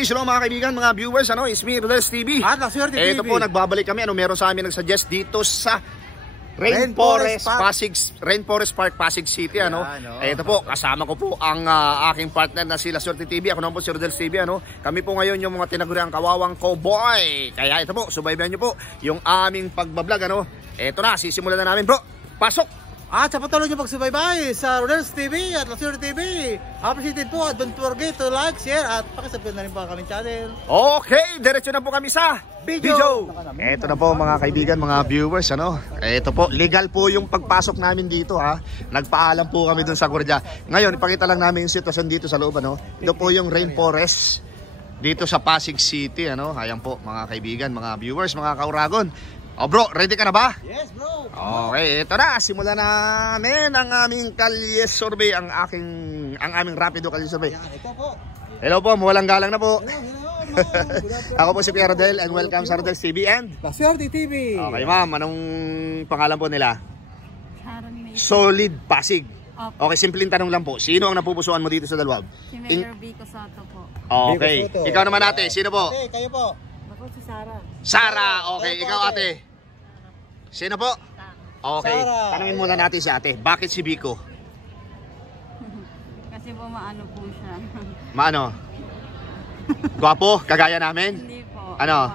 Peace long mga kaibigan, mga viewers, it's me, Rodel's TV. At La Suerte TV. Ito po, nagbabalik kami, meron sa amin nagsuggest dito sa Rainforest Park, Pasig City, Ito po, kasama ko po ang aking partner na si La Suerte TV. Ako naman po si Rodel's TV, Kami po ngayon yung mga tinaguriang kawawang cowboy. Kaya ito po, subaybayan nyo po yung aming pagbablog, Ito na, sisimulan na namin, bro. Pasok! At sa patuloy nyo pagsubaybay sa Rodel's TV at La Suerte TV. Appreciated po at don't forget to like, share at pakisubscribe na rin po ang kaming channel. Okay, diretso na po kami sa video. Ito na po mga kaibigan, mga viewers, Ito po, legal po yung pagpasok namin dito, Nagpaalam po kami dun sa gwardiya. Ngayon, ipakita lang namin yung sitwasyon dito sa loob, Ito po yung Rainforest dito sa Pasig City, Ayan po mga kaibigan, mga viewers, mga kauragon. Oh bro, ready ka na ba? Yes bro. Okay, ito na, simulan namin ang aming kalye survey, ang aming rapido kalye survey. Ito po. Hello po, mawalang galang na po. Hello. Ako po si Pierre Rodel and welcome sa Rodel's TV and La Suerte TV. Okay ma'am, anong pangalan po nila? Sharon May. Solid Pasig. Opo. Okay, simpleng tanong lang po. Sino ang napupusuan mo dito sa Dalwab? Si Mayor Vico Soto po. Okay, Vico Soto. ikaw naman ate, sino po? Ate, kayo po. Ako si Sarah. Sara, okay, ikaw ate. Sino po? Okay, Sara. tanungin muna natin si ate, bakit si Vico? Kasi po maano po siya. Maano? Gwapo, kagaya namin? Hindi po. Ano?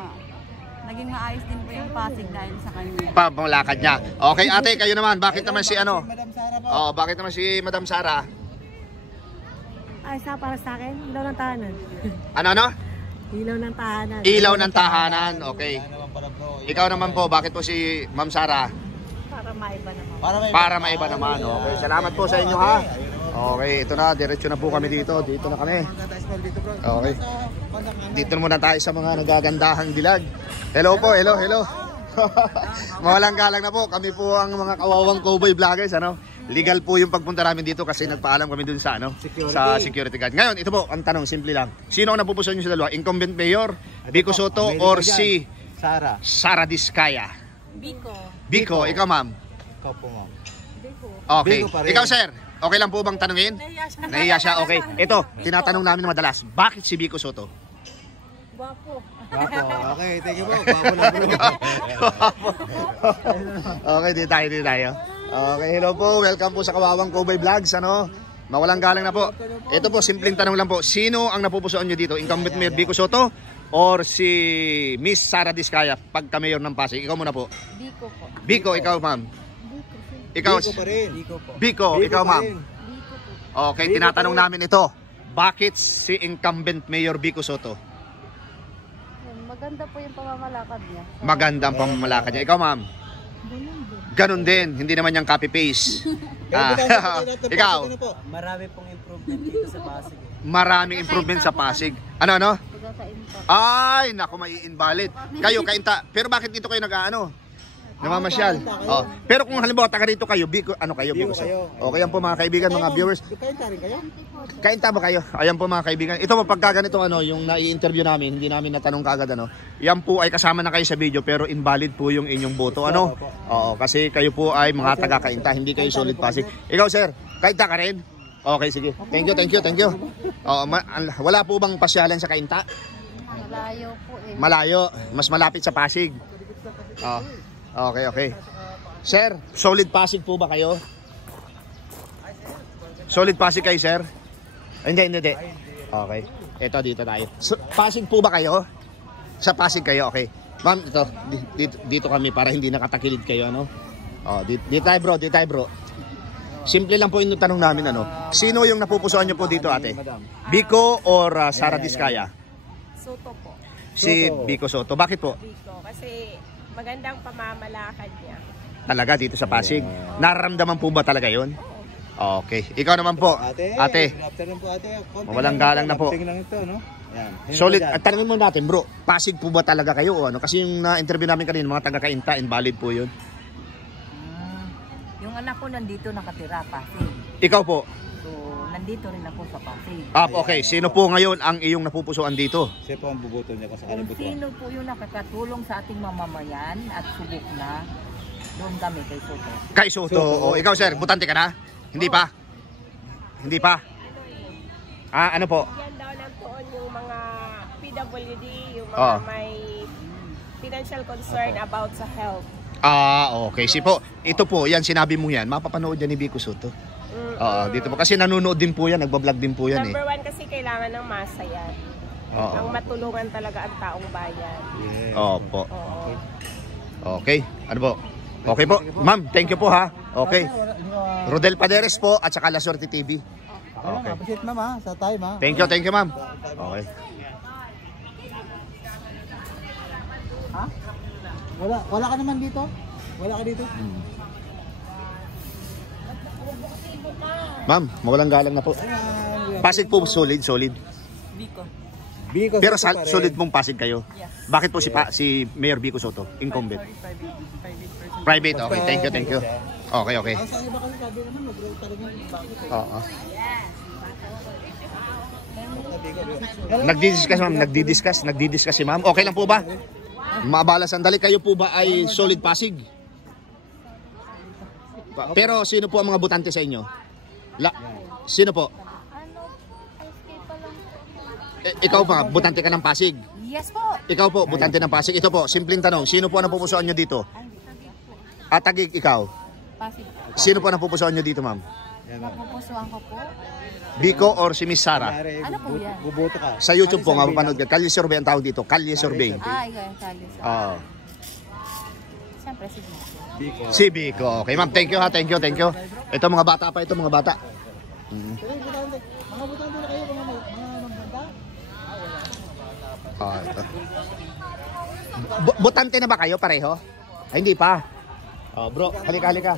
Naging maayos din po yung Pasig dahil sa kanya. Pamalakad niya. Okay ate, kayo naman, bakit naman si ano? Madam Sara po. Oh, bakit naman si Madam Sara? Ay, sa para sa akin, ilaw ng tahanan. Ano? Ilaw ng tahanan. Ilaw ng tahanan, okay. Ano naman pala bro? Ikaw naman po, bakit po si Ma'am Sara? Para maiba naman. Para maiba naman, okay. Salamat po sa inyo ha. Okay, ito na, diretso na po kami dito. Dito na kami. Okay. Dito muna tayo sa mga nagagandahang dilag. Hello po, hello. Mawalang galang na po. Kami po ang mga kawawang cowboy vloggers, Legal po yung pagpunta namin dito kasi nagpaalam kami dun sa security guard. Ngayon, ito po, ang tanong, simple lang. Sino ang napupusuan nyo sa dalawa? Incumbent Mayor, Vico Soto, or si Sara Diskaya? Vico, ikaw ma'am. Ikaw po ma'am. Okay. Vico pa rin. Ikaw sir, okay lang po bang tanungin? Nahiya siya. Okay. Ito, tinatanong namin madalas, bakit si Vico Soto? Guwapo. Okay, thank you po. Guwapo na bro. Okay, di tayo. Okay, hello po. Welcome po sa Kawawang Cowboy Vlogs, Mawalang galang na po. Ito po, simpleng tanong lang po. Sino ang napupusuan nyo dito? Incumbent Mayor Vico Soto or si Miss Sara Diskaya pagka-mayor ng Pasig? Ikaw muna po. Vico po. Vico, ikaw ma'am. Ikaw. Vico pa rin. Vico, ikaw ma'am. Vico po. Okay, tinatanong namin ito. Bakit si incumbent Mayor Vico Soto? Maganda po yung pamamalakad niya. Magandang pamamalakad niya. Ikaw ma'am. Ganon din, hindi naman yung copy-paste. Ikaw. Marami pong improvement dito sa Pasig. Maraming improvement sa Pasig. Ano? Ay, naku, may invalid. Kayo, kainta. Pero bakit dito kayo namamasyal? Oh. Pero kung halimbawa taga rito kayo, Vico Soto. Okay yan po mga kaibigan, mga viewers. Kainta rin kayo? Kainta ba kayo? Ayan po mga kaibigan. Ito po pagka ganito yung nai-interview namin, hindi namin natanong kagad Yan po ay kasama na kayo sa video pero invalid po yung inyong boto Oo, kasi kayo po ay mga taga Kainta, hindi kayo solid Pasig. Ikaw sir, Kainta ka rin? Okay, sige. Thank you. Wala po bang pasyalan sa Kainta? Malayo po eh. Malayo, mas malapit sa Pasig. Okay. Sir, solid Pasig po ba kayo? Solid Pasig kayo, sir? Hindi. Okay. Ito, dito tayo. Pasig po ba kayo? Sa Pasig kayo, okay. Ma'am, ito, dito kami para hindi nakatakilid kayo, dito tayo, bro. Simple lang po yung tanong namin, Sino yung napupusuan nyo po dito, ate? Vico or Sara Diskaya? Soto po. Si Vico Soto. Bakit po? Vico. Kasi magandang pamamalakad niya. Talaga dito sa Pasig. Nararamdaman po ba talaga yun? Okay. Ikaw naman po. Ate. Good afternoon po ate. Mawalang galang na po. Lang ito, Yan. Solid. At tanongin mo natin, bro. Pasig po ba talaga kayo o ano? Kasi yung na-interview namin kanina, mga taga-Kainta, invalid po yun. Yung anak ko nandito nakatira, Pasig. Ikaw po. So, nandito rin ako sa Pasig. Okay. Sino po ngayon ang iyong napupusuan dito? Siya po ang bubuto niya sa Kung sino po yung nakakatulong sa ating mamamayan at subok na, doon kami kay Soto. Kay Soto. Ikaw, sir, butante ka na? Hindi pa? Ano po? Yan daw ng tuon yung mga PWD, yung mga Oo. may financial concern about sa health. Okay. Po, ito po, yan, sinabi mo yan, mapapanood yan ni Vico Soto. Dito po, kasi nanonood din po yan, nagbablog din po yan Number one kasi kailangan ng masa yan. Ang matulungan talaga ang taong bayan. Opo. Oo. Okay, ano po? Okay po, ma'am, thank you po ha. Okay. Rodel Paderes po at saka La Suerte TV. Okay. Appreciate ma'am ha, sa time ha. Thank you ma'am. Okay. Ha? Wala ka naman dito? Wala ka dito? Ma'am, mawalang galang na po. Pasig po, solid. Biko. Pero solid mong Pasig kayo. Bakit po si Mayor Vico Soto, incumbent? Private, okay. Thank you. Okay. Sa iba kasi sabi naman, talagang bakit eh. Oo. Nagdi-discuss si ma'am. Okay lang po ba? Maabala sandali, kayo po ba ay solid Pasig? Pero sino po ang mga butante sa inyo? Sino po? Ikaw pa, butante ka ng Pasig? Yes po. Ikaw po, butante ng Pasig. Ito po, simpleng tanong, sino po ang napupusuan nyo dito? Tagig, ikaw? Pasig. Sino po ang napupusuan nyo dito, ma'am? Napupusuan ko po. Vico or si Miss Sara? Ano po yan? Buboto ka. Sa YouTube po nga mapanood ka. Kalye survey ang tawag dito. Kalye survey. Ikaw yung salis. Siyempre si Vico. Si Vico. Okay, ma'am. Thank you ha. Thank you. Ito mga bata pa. Ito mga bata. Mga butante na kayo, mga magbanda? Ito. Butante na ba kayo pareho? Ay, hindi pa. Bro, halika.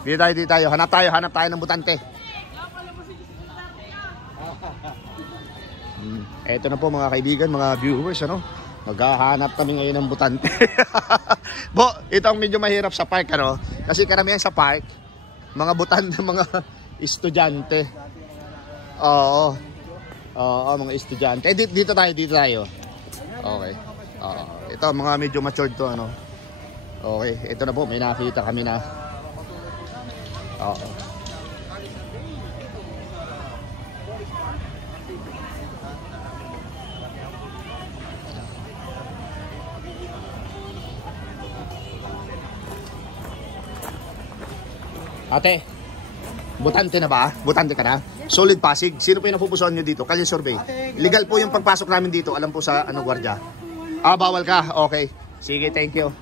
Dito tayo. Hanap tayo ng butante. Eto na po mga kaibigan, mga viewers, ano? Maghahanap kami ngayon ng butante. Ito ang medyo mahirap sa park, ano? Kasi karamihan sa park, mga butante, mga estudyante. Oo, mga estudyante. Dito tayo. Okay. Ito, mga medyo matured to, ano? Okay, ito na po, may nakita kami na. Ate, butante na ba? Butante ka na? Solid Pasig. Sino po yung napupusuan nyo dito? Kalye survey. Legal po yung pagpasok namin dito. Alam po sa gwardiya. Bawal ka? Okay. Sige, thank you.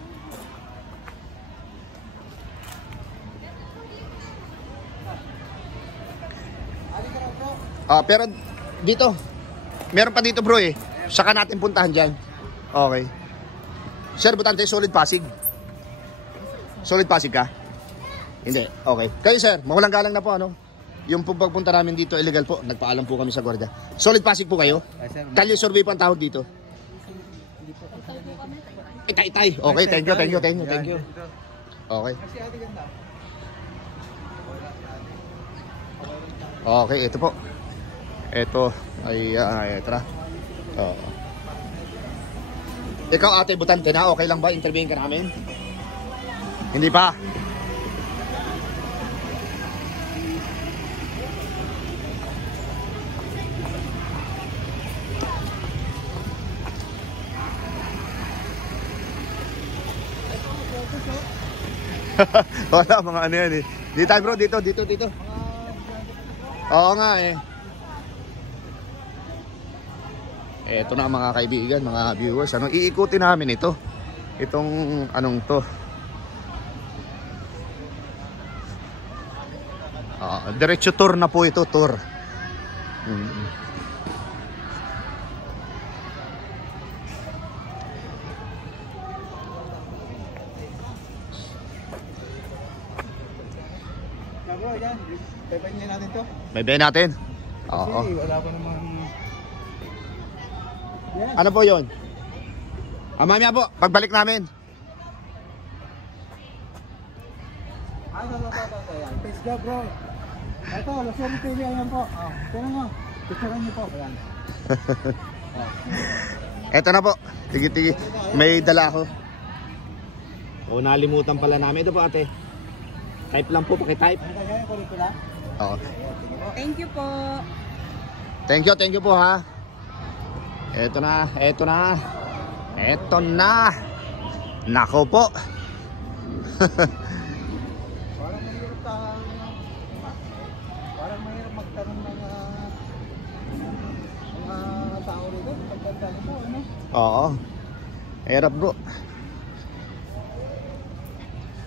Pero dito, meron pa dito bro eh. Saka natin puntahan dyan. Okay. Sir, butante, solid Pasig. Solid Pasig ka? Hindi, okay. Kayo sir, mawalang galang na po ano. Yung pagpunta namin dito, illegal po. Nagpaalam po kami sa gwardiya. Solid Pasig po kayo? Kalye survey po ang tawag dito. Itay. Okay, thank you. Okay. Okay, ito po. Ito ay tara. Ikaw ate, butante na. Okay lang ba? Interviewin ka namin? Hindi pa. Wala, mga ano yan eh. Dito tayo bro, dito. Oo nga eh. Eto na mga kaibigan, mga viewers. Iikutin namin ito. Itong anong to. Diretso tour na po ito, tour. Bro, yan. Baybayin natin to. Baybayin natin? Oo. Kasi wala pa naman. Yan. Ano po yun? Mamaya po, pagbalik namin. Yan. Peace go bro. Ito, La Suerte TV, ayan po. Tignan nyo. Picturean nyo po. Ayan. Eto na po. Tigi. May dala ako. Nalimutan pala namin. Ito po ate. Type lang po, paki-type. Oo. Thank you po. Thank you po ha. Eto na, eto na. Eto na. Nako po. Parang mahirap magtanong ng mga tao rito. Pagkantano mo, ano? Oo. Hirap bro.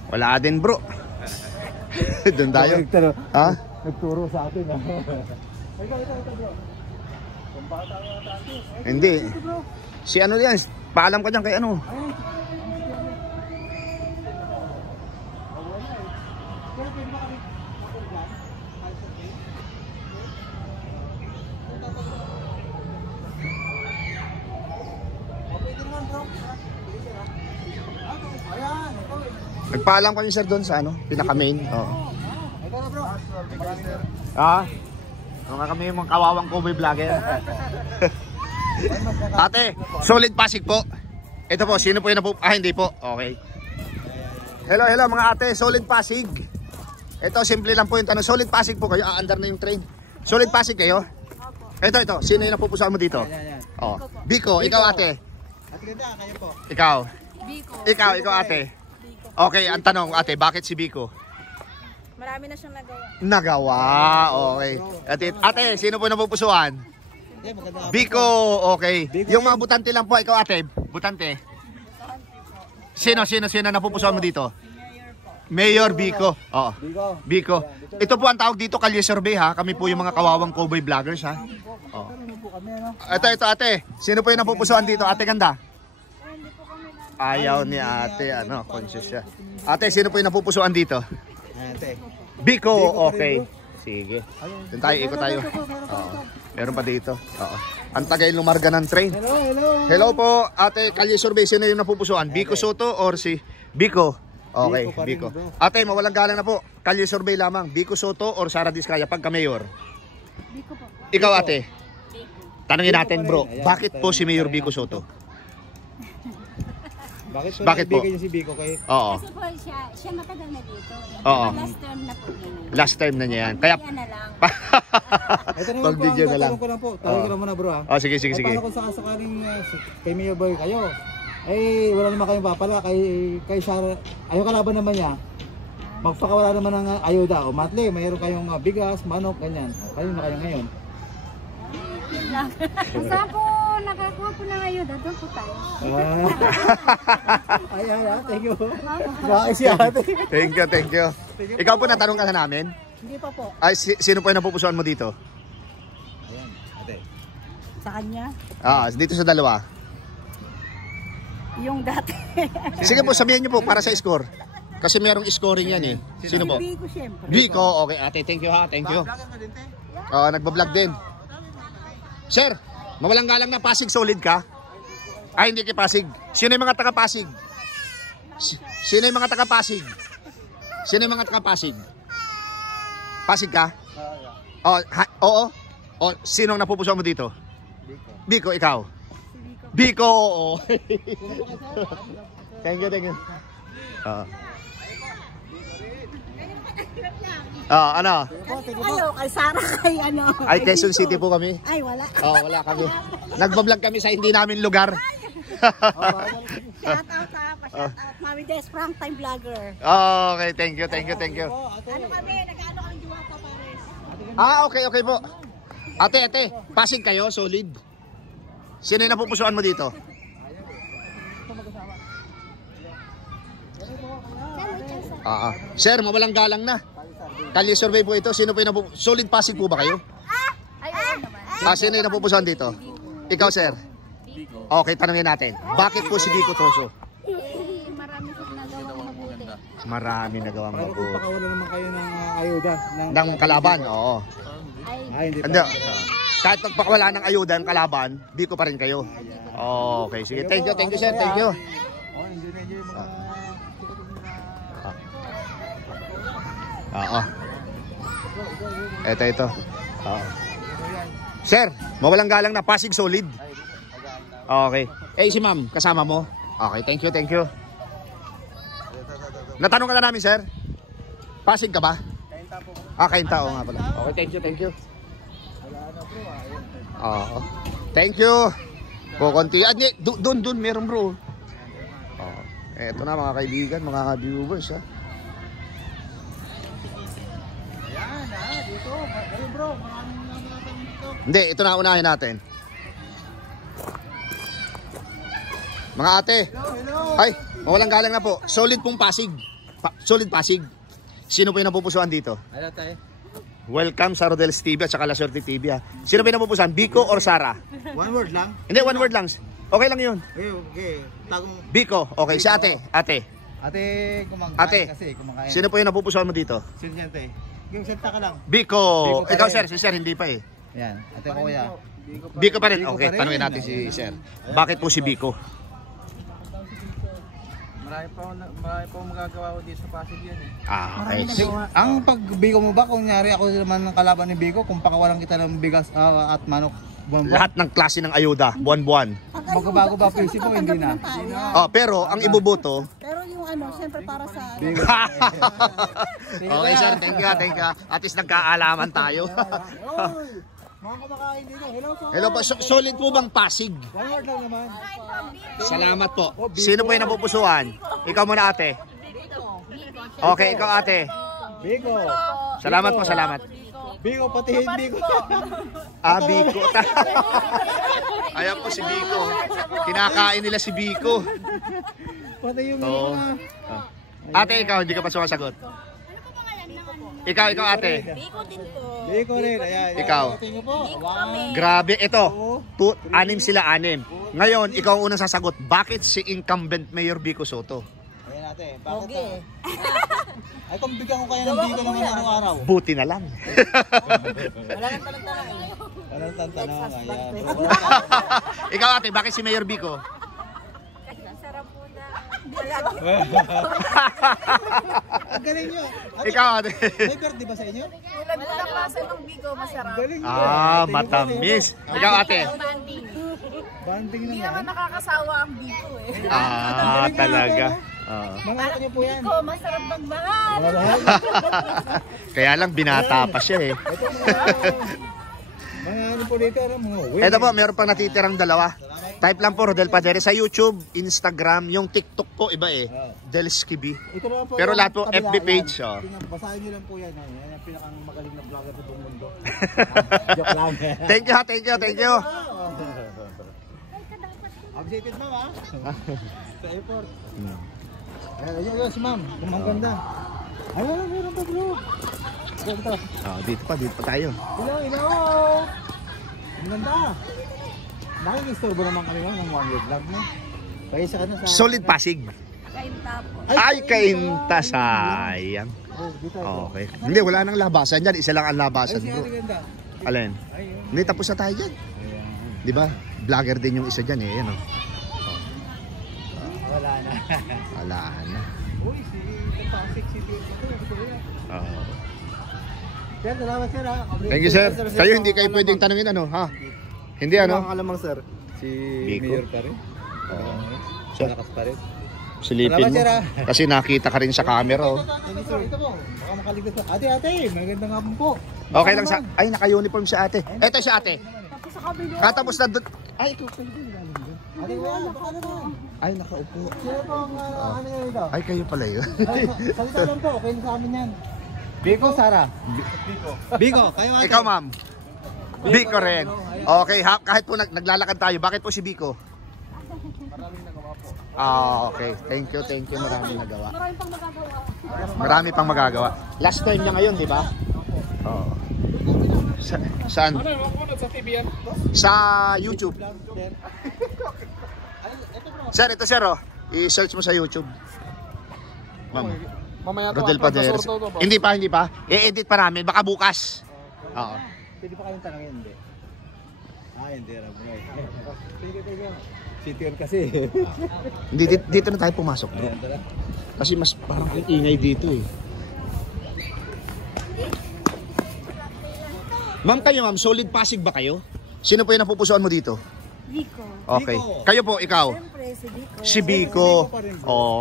Wala din bro. Doon tayo. Ha? Nagturo sa atin. Ito bro. Kung baka tayo natin. Hindi. Si ano yan? Paalam ka dyan kay ano? Nagpaalam kami sir doon sa ano? Pinaka-main. Oo. Ito na bro. Ha? Mga kami yung mga kawawang Kobe vlogger. Ate, solid Pasig po. Ito po, sino po yung hindi po. Okay. Hello, hello mga ate, solid Pasig. Ito, simple lang po yung tanong. Solid Pasig po kayo, aandar na yung train. Solid Pasig kayo? Ito, sino yung napupusuan mo dito? Oh. Biko, ikaw ate. Ate ganda, kayo po. Ikaw. Biko. Ikaw ate. Okay, ang tanong ate, bakit si Biko? Marami na siyang nagawa. Nagawa, okay. Ate, sino po napupusuan? Biko, okay. Yung mga butante lang po, ikaw ate, butante. Sino napupusuan mo dito? Mayor Biko. Oo. Biko. Ito po ang tawag dito, Kalye Survey ha. Kami po yung mga kawawang cowboy vloggers ha. Oo. Ito ate. Sino po yung napupusuan dito? Ate ganda. Ayaw ni ate, ano, conscious siya. Ate, sino po yung napupusuan dito? Ate. Biko, okay. Sige. Doon tayo, ikot tayo. Oo. Meron pa dito. Oo. Ang tagay lumarga ng train. Hello po, ate, Kalye Survey. Sino yung napupusuan? Biko Soto or si Biko? Okay, Biko. Ate, mawalang galang na po. Kalye Survey lamang. Biko Soto or Sara Diskaya pagka mayor? Biko po. Ikaw ate. Tanungin natin bro, bakit po si Mayor Biko Soto? Bakit po? Niya si Biko kay? Oo. Kasi po siya matagal na dito. Oo. Last term na po yun. Last time na niya yan. Kaya Yan na lang. Ito naman pag po, video na lang. tanong ko lang po. Tanong ko lang muna bro ha. Oh, sige. Paano kung sakasakaling kay Mayor Boy kayo? Ay wala naman kayong papala kay Sara. Ayaw kalaban naman niya. Magpakawala naman ng ayuda o monthly, mayroon kayong bigas, manok, ganyan. Kayo na kayo ngayon. Saan po nakakuha po ng ayuda? Doon po tayo. Ay, thank you. Bakit si ate? Thank you. Ikaw po natanong ka na namin? Hindi pa po. Ay, sino po yung napupusuan mo dito? Ayan, ate. Sa kanya, Dito sa dalawa. yung dati. Sige po, sabihin niyo po para sa score. Kasi merong scoring yan eh. Sino po? Biko siyempre. Biko, okay ate, thank you ha, thank you. Nagbablog din. Sir, mawalang galang na Pasig solid ka? Ay, hindi kay Pasig. Sino yung mga taga Pasig? Sino yung mga taga Pasig? Sino yung mga taga Pasig? Pasig ka? Oo. Sinong napupusuan mo dito? Biko, ikaw? Biko, oo. Thank you. Ano? Kayo, kay Sara, kay ano. Ay, Quezon City po kami. Ay, wala. Wala kami. Nagbablog kami sa hindi namin lugar. Shout out Mami Des, prank time vlogger. Okay, thank you. Ano kami, nag-ano kami Diwata Paris. Okay po. Ate, Pasig kayo, solid. Sino yung napupusuan mo dito? Sir, mawalang galang na. Kalye Survey po ito. Sino po yung solid Pasig po ba kayo? Sino yung napupusuan dito? Ikaw, sir? Okay, tanungin natin. Bakit po si Biko Toso? Marami po nagawang mabuti. Marami nagawang Pero kung mabuti. pakawala naman kayo ng ayuda. Ng kalaban, oo. Ay, hindi pa. Hindi. Kahit pagpakawala ng ayuda ng kalaban, Biko pa rin kayo. Okay, sige. Thank you, sir. Thank you. Oo. Ito. Oo. Sir, mawalang galang na Pasig solid. Okay. Si ma'am, kasama mo? Okay, thank you. Natanong ka na namin, sir? Pasig ka ba? Kainta po. Kainta, nga pala. Okay, thank you. Oo. Thank you. Kukunti. Doon, meron bro. Eto na mga kaibigan, mga viewers ha. Ayan dito. Ayun bro, maraming natin dito. Hindi, ito na unahin natin. Mga ate. Hello. Ay, mawalang galang na po. Solid pong Pasig. Solid Pasig. Sino po yung napupusuan dito? Hello tayo. Welcome sa Rodel's TV at saka La Suerte TV ha. Sino po yung napupusuan? Biko or Sara? One word lang. Hindi, one word lang. Okay lang yun. Okay. Tagong Biko. Okay, si ate. Ate. Ate, kumakain Ate. kasi kumakain. Sino po yung napupusuan mo dito? Sino yan, te? Yung salta ka lang. Biko. Biko pa Ikaw rin. sir, si sir hindi pa eh. Yan, ate ko kuya. Biko pa rin. Biko Okay, pa rin. tanungin natin si sir. Bakit po si Biko? Marami pa magagawa ko dito sa Pasig yan eh. Okay. Ang pagbigo mo ba, kung nyari ako naman ng kalaban ni Bigo, kung pakawalan kita ng bigas at manok, buwan-buwan, Lahat ng klase ng ayuda, buwan-buwan. magbabago ba prinsipyo? Hindi na. Oh, pero ang ibuboto. Pero yung ano, siyempre para sa... Bigo. Okay sir, thank you. At least nagkaalaman tayo. Oy, mga kumakain dito. Hello po. Hello po, solid po bang Pasig? One word lang naman. Salamat po. Sino po yung napupusuan? Ikaw muna ate. Okay, ikaw ate. Bigo. Salamat po, salamat. Bigo, pati hindi ko. Biko. Ayan po si Biko. Kinakain nila si Biko. Pati yung Oo. mga... Ate, ikaw, hindi ka pa sumasagot. Ikaw ate. Bigo rin. Ayan. Ikaw. Tingin po. One. Grabe, ito. 6 sila. Ngayon, ikaw ang unang sasagot. Bakit si incumbent Mayor Biko Soto? Ayan ate. Bakit na? Ay, kung bigyan ko kayo ng bigo naman araw-araw. Buti na lang. Walang tantanong. Ayan. Ikaw ate, bakit si Mayor Biko? Ang galing nyo. Ikaw ate. May birthday ba sa inyo? Galing nyo. Matamis. Ikaw ate. Banding na yan. Nakakasawa ang Biko eh. Talaga. Mga ano nyo po yan? Masarap magmahal. Kaya lang binata pa siya eh. Ito mga ano po dito, mga Ito po, meron pang natitirang dalawa. Type lang po Rodel Padere sa YouTube, Instagram, yung TikTok po iba eh. Del Skibi. Ito naman po Pero yung lahat po kabila, FB page. yan. Basahin nyo lang po yan. Yan ang pinakang magaling na vlogger sa buong mundo. Joke lang. Thank you. Updated ma'am ha? Sa airport. Ayun, si ma'am. Ang ganda. Ayun, meron pa bro. Ganda. Dito pa tayo. Hello. Ang ganda. Nakikistorbo naman kami ng one word vlog mo. Kaya sa kanila sa... Solid Pasig. Kainta po. Ay, kainta, sayang. Oh, dito. Okay. Hindi, wala nang labasan dyan. Isa lang ang labasan Ay, si bro. Ate Ganda. Alin? Ayun. Hindi, tapos na tayo dyan. Di ba? Vlogger din yung isa dyan eh. Yan, Wala na. Wala na. Uy, si Pasig City. Sir, salamat sir ha. Thank you sir. Kayo hindi kayo pwedeng tanungin ano ha? Hindi ano? Alamang sir. Si Biko. Mayor pa rin. Sir, Malakas pa rin. silipin mo. Salamat, sir, ah. Kasi nakita ka rin sa camera oh. Ito po. Baka makaligtas pa. Ate, maganda nga po. Okay lang sa... Ay, naka-uniform si ate. Eto si ate. Tapos sa kabila. Katapos na doon. Ay, ikaw pwede galing doon. Ate, baka na ba? Ay, nakaupo. Sino po ang ano nyo ito? Ay, kayo pala yun. Salita lang po. Okay na sa amin yan. Biko, Sara. Biko, kayo ate. Ikaw ma'am. Biko rin. Okay, kahit po naglalakad tayo, bakit po si Biko? Okay. Thank you. Maraming nagawa. Marami pang magagawa. Last time niya ngayon, di ba? Oo. Saan? Sa YouTube. Sir, ito sir oh. I-search mo sa YouTube. Ma'am. Rodel Padere. Hindi pa. I-edit pa namin. Baka bukas. Oo. Pwede pa kayong tanongin, hindi? Hindi. City on kasi. Hindi, dito na tayo pumasok bro. Kasi mas parang ingay dito eh. Ma'am kayo ma'am, solid Pasig ba kayo? Sino po yung napupusuan mo dito? Biko. Okay. Biko. Kayo po, ikaw? Siyempre, si Biko. Si Biko.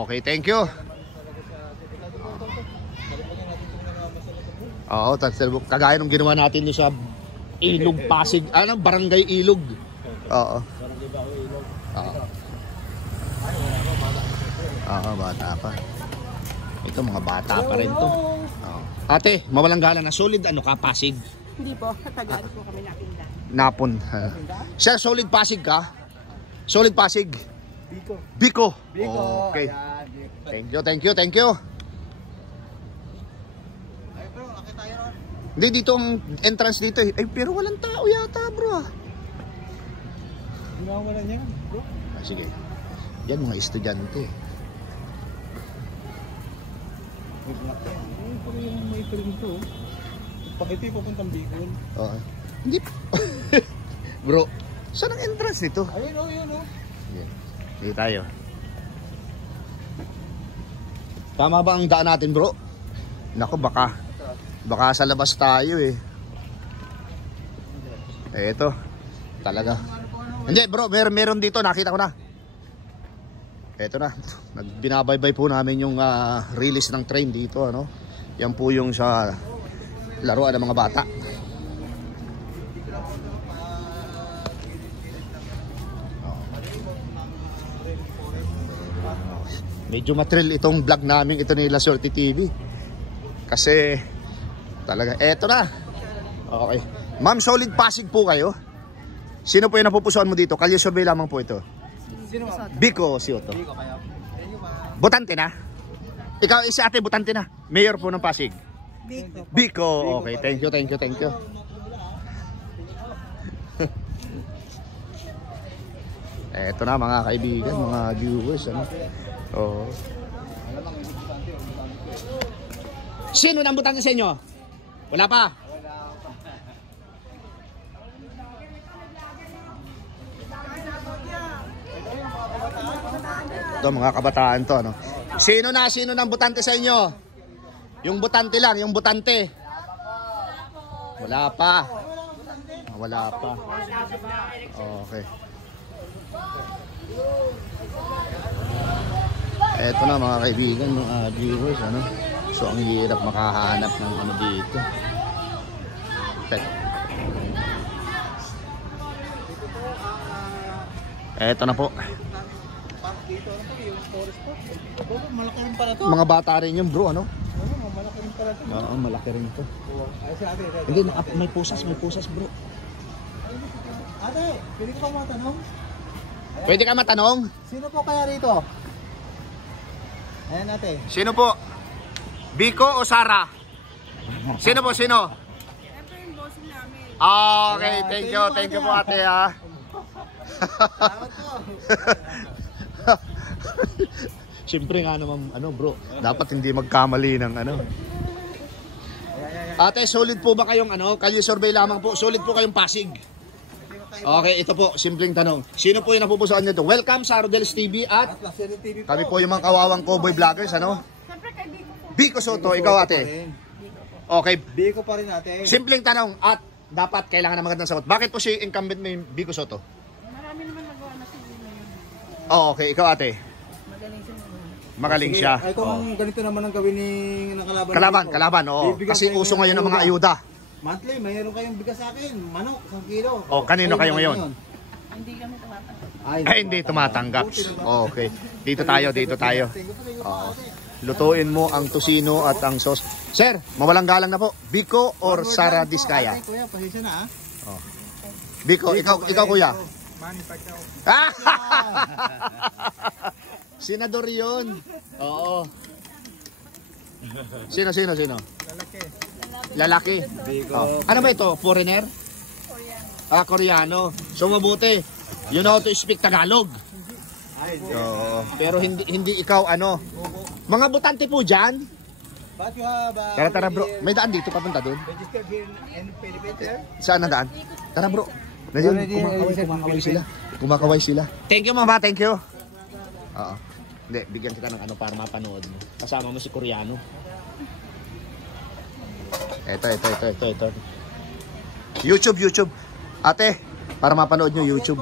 Okay, thank you. Oo, kagaya nung ginawa natin sa Ilog Pasig. Barangay Ilog. Oo. Oo. Oo, bata pa. Ito, mga bata pa rin to. Oo. Ate, mawalang gala na. Solid ano ka, Pasig? Hindi po, tagaan po kami napinda. Napon. Sir, solid Pasig ka? Solid Pasig? Biko. Okay. Thank you. Hindi, dito ang entrance dito eh. Ay, pero walang tao yata, bro. Wala niya, bro. Sige. Yan, mga estudyante. May film to. Pakiti papuntang Bicol. Oo. Hindi. Bro, saan ang entrance nito? Ayun o, yun o. Sige tayo. Tama ba ang daan natin, bro? Naku, baka sa labas tayo eh. Eto. Talaga. Hindi, bro, meron dito, nakita ko na. Eto na. Binabaybay po namin yung release ng train dito, ano? Yan po yung sa laruan ng mga bata. Medyo matrill itong vlog namin ito ni La Suerte TV. Kasi talaga, eto na. Okay. Ma'am, solid Pasig po kayo. Sino po yung napupusuan mo dito? Kalye survey lamang po ito. Sino? Biko Soto. Biko kayo. Botante na? Ikaw, si ate botante na. Mayor po ng Pasig. Biko. Okay, thank you. Eto na mga kaibigan, mga viewers, ano. Oh. Sino nang butante sa inyo? Wala pa. Ito mga kabataan to, ano. Sino nang butante sa inyo? Yung butante lang, yung butante. Wala pa. Okay. Eto na mga kaibigan, mga viewers, ano. So ang hirap makahanap ng ano dito. Eto na po. Malaki rin pala to. Mga bata rin yung bro, ano? Malaki rin pala to. Oo, malaki rin to. Ay, si ate. Hindi, may pusas bro. Ate, pwede ko pa matanong? Pwede ka matanong? Sino po kaya rito? Ayan ate. Sino po? Biko o Sara? Sino po, sino? Okay, thank you po ate ha. Salamat po. Siyempre nga naman, ano bro, dapat hindi magkamali ng ano. Ate, solid po ba kayong ano? Kalye survey lamang po, solid po kayong Pasig? Okay, ito po, simpleng tanong. Sino po yung napupusuan nyo ito? Welcome sa Rodel's TV at kami po yung mga kawawang cowboy vloggers, ano? Biko Soto, ikaw ate. Okay. Biko pa rin ate. Simpleng tanong at dapat kailangan ng magandang sagot. Bakit po si incumbent mo yung Biko Soto? Marami naman nagawa na si Lino yun. Oh, okay, ikaw ate. Magaling siya. Ay kung ganito naman ang gawin ng kalaban. Kalaban, oo. Kasi uso ngayon ng mga ayuda. Monthly, mayroon kayong bigas sa akin. Manok, 1 kilo. Oh, kanino kayo ngayon? Hindi kami tumatanggap. Ay, hindi tumatanggap. Okay. Dito tayo. Lutuin mo ang tosino at ang sauce. Sir, mawalang galang na po. Biko or Sara Diskaya? Ate, kuya, pasensya na ha. Biko, ikaw kuya. Senador yun. Oo. Sino? Lalaki. Oh. Ano ba ito? Foreigner? Koreano. So mabuti. You know to speak Tagalog. Oo. Pero hindi ikaw ano. Mga botante po dyan. Tara bro. May daan dito papunta doon. Registered here in Philippines, sir? Saan na daan? Tara bro. Ayun, kumakaway sila. Thank you mama, thank you. Oo. Hindi, bigyan kita ng ano para mapanood mo. Kasama mo si Koreano. Ito. YouTube. Ate, para mapanood nyo YouTube.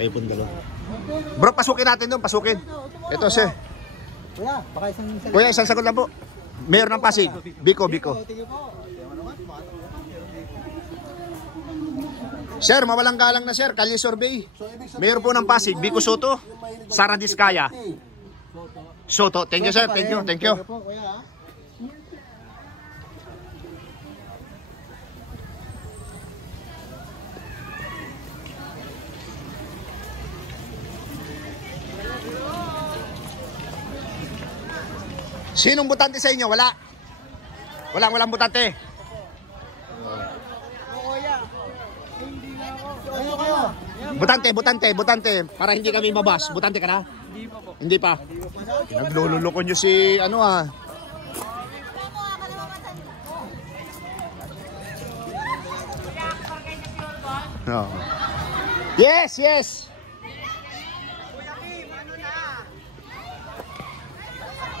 Kayo pong dalawa. Bro, pasukin natin doon, pasukin. Ito sir. Kuya, baka isang sagot. Kuya, isang sagot lang po. Mayor ng Pasig. Biko. Tingin po. Sir, mawalang galang na sir, Kalye Survey. Mayor po ng Pasig, Vico Soto, Sara Diskaya. Soto, thank you sir, thank you, thank you. Sinong butante sa inyo? Wala. Walang butante. Butante. Para hindi kami mabas. Butante ka na? Hindi pa. Naglululoko nyo si ano ah. Oh. Yes.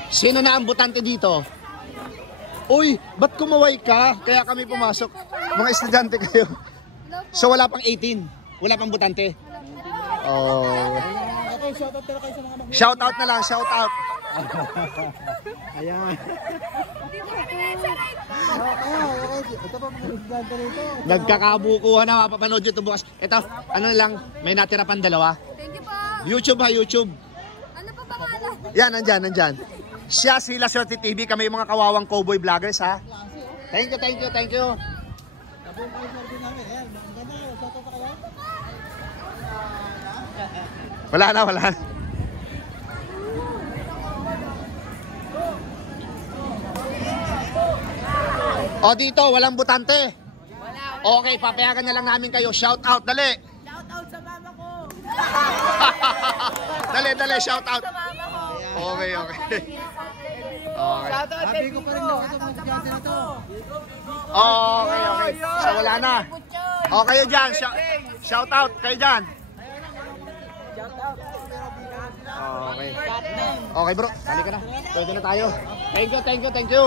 Sino na ang butante dito? Uy, ba't kumaway ka? Kaya kami pumasok. Mga estudyante kayo. So wala pang 18? Wala pang butante? Oh. Shout out na lang, shout out. Ayan. Nagkakabukuhan na, mapapanood yun ito bukas. Ito, ano lang, may natira pang dalawa. Thank you po. YouTube ha, YouTube. Ano pa pangalan? Yan, nandyan. Siya, sila Swerte TV, kami yung mga kawawang cowboy vloggers ha. Thank you. Wala na. O dito, walang butante. Okay, papayagan na lang namin kayo. Shout out, dali. Shout out sa mama ko. Dali, shout out. Okay. Shout out Sabi ko pa rin daw ito mga estudyante na to. Okay. So wala na. O kayo dyan, shout out kayo dyan. Okay bro, sali ka na. Pwede na tayo. Thank you.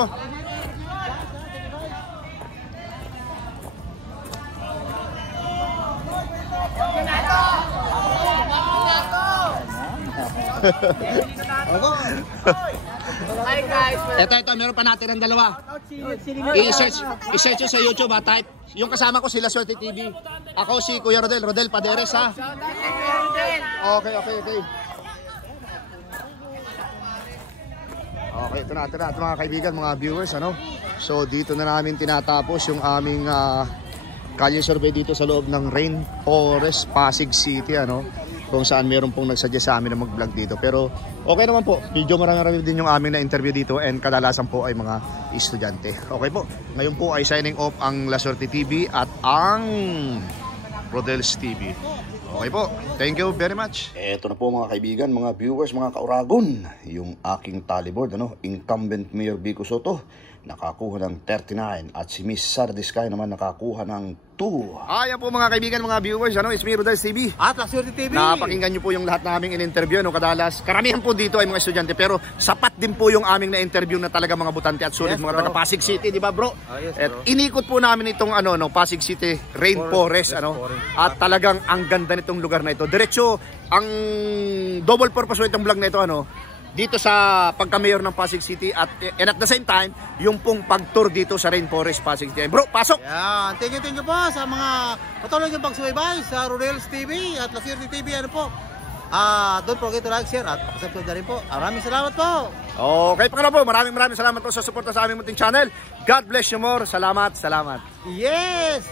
Hi guys. Ito, meron pa natin ang dalawa. I-search sa YouTube ha, type. Yung kasama ko sila Swerte TV. Ako si Kuya Rodel Paderes ha. Okay. Okay, ito na mga kaibigan, mga viewers, ano. So dito na namin tinatapos yung aming Kalye Survey dito sa loob ng Rainforest, Pasig City, ano. Kung saan meron pong nagsuggest sa amin na mag-vlog dito. Pero okay naman po, medyo marami din yung aming na-interview dito and kadalasan po ay mga estudyante. Okay po, ngayon po ay signing off ang La Swerte TV at ang Rodel's TV. Okay po, thank you very much. Eto na po mga kaibigan, mga viewers, mga kauragon, yung aking tallyboard, ano, incumbent Mayor Vico Soto nakakuha ng 39 at si Miss Sara Diskaya naman nakakuha ng 2. Ayan po mga kaibigan, mga viewers, ano, it's me Rodel's TV At La Swerte TV. Napakinggan nyo po yung lahat naming in-interview, no, kadalas karamihan po dito ay mga estudyante, pero sapat din po yung aming na-interview na talaga mga butante at sulit, mga taga Pasig City, di ba bro? Yes, At inikot po namin itong Pasig City Rainforest, at talagang ang ganda nitong lugar na ito. Diretso ang double purpose itong vlog na ito, dito sa pagka-mayor ng Pasig City and at the same time yung pong pag-tour dito sa Rainforest Pasig City. Bro, pasok! Yan, thank you po sa mga patuloy yung pagsubaybay sa Rodel's TV at La Swerte TV, ano po. Don't forget to like, share at subscribe na rin po. Maraming salamat po. Okay, pangalawa po, maraming salamat po sa suporta sa aming munting channel. God bless you more. Salamat. Yes!